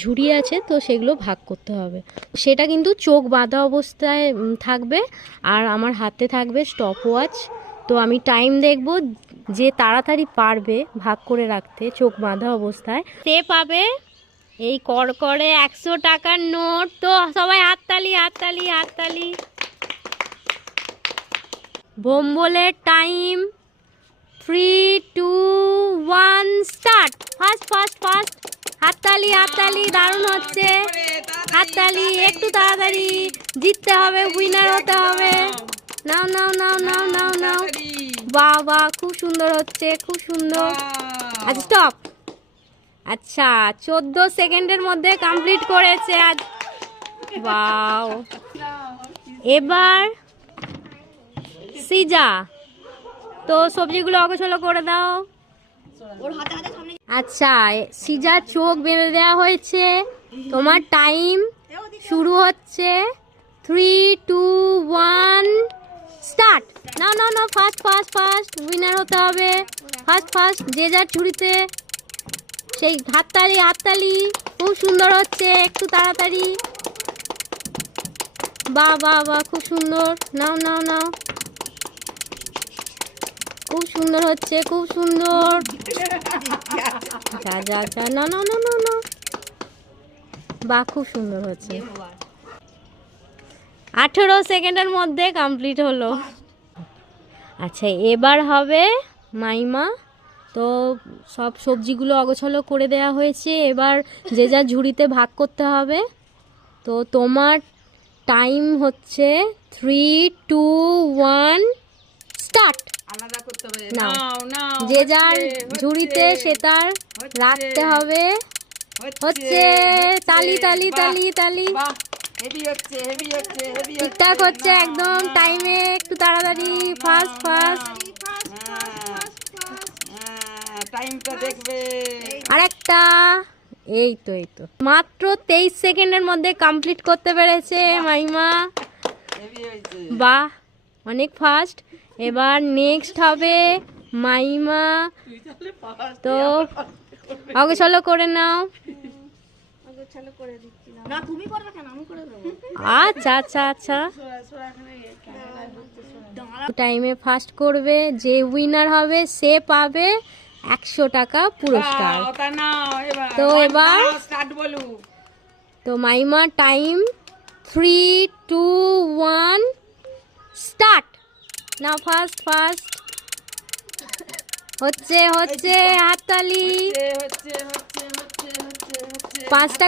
ঝুড়ি আছে, তো সেগুলো ভাগ করতে হবে। সেটা কিন্তু চোখ বাঁধা অবস্থায় থাকবে, আর আমার হাতে থাকবে স্টপ ওয়াচ। তো আমি টাইম দেখব, যে তাড়াতাড়ি পারবে ভাগ করে রাখতে চোখ বাঁধা অবস্থায় সে পাবে এই করে 100 টাকার নোট। তো সবাই হাততালি হাততালি হাততালি। ভোম্বলের time 3, 2, 1 start. Fast fast fast, হাততালি হাততালি, দারুণ হচ্ছে। হাততালি, একটু তাড়াতাড়ি, জিততে হবে, উইনার হতে হবে। নাও নাও নাও নাও নাও নাও, বাহ বাহ, খুব সুন্দর হচ্ছে, খুব সুন্দর। আচ্ছা স্টপ। আচ্ছা 14 সেকেন্ডের মধ্যে কমপ্লিট করেছে আজ, বাও। এবার সিজা, তো সবজিগুলো অগোছালো করে দাও। আচ্ছা সিজা চোখ বেঁধে দেওয়া হয়েছে, তোমার টাইম শুরু হচ্ছে। 3, 2, 1 স্টার্ট। নাও নাও নাও, ফাস্ট ফাস্ট ফাস্ট, উইনার হতে হবে। ফাস্ট ফাস্ট, যে যার ঝুড়িতে সেই হাততালি হাততালি, খুব সুন্দর হচ্ছে, একটু তাড়াতাড়ি। বাহ বাহ বাহ, খুব সুন্দর। নাও নাও নাও, খুব সুন্দর হচ্ছে, খুব সুন্দর। যা যা যা, না না না না না, বাহ, খুব সুন্দর হচ্ছে। 18 সেকেন্ডের মধ্যে কমপ্লিট হলো। আচ্ছা এবার হবে মাইমা। তো সব সবজিগুলো অগোছালো করে দেওয়া হয়েছে, এবার যে যার ঝুড়িতে ভাগ করতে হবে। তো তোমার টাইম হচ্ছে 3, 2, 1 স্টার্ট। যে যার ঝুড়িতে সে তার রাখতে হবে। হচ্ছে, তালি তালি তালি তালি, ঠিকঠাক হচ্ছে একদম টাইমে, একটু তাড়াতাড়ি, ফাস্ট ফাস্ট। আরেকটা, এই তো এই তো, মাত্র 23 সেকেন্ডের মধ্যে কমপ্লিট করতে পেরেছে মাইমা, বাহ, অনেক ফাস্ট। এবার নেক্সট হবে মাইমা। তো অগোছালো করে নাও। আচ্ছা আচ্ছা আচ্ছা, টাইমে ফাস্ট করবে, যে উইনার হবে সে পাবে 100 টাকা পুরস্কার। তো এবার তো মাইমা টাইম 3, 2, 1 স্টার্ট। নাও ফাস্ট ফাস্ট, হচ্ছে হচ্ছে, হাততালি। 5টা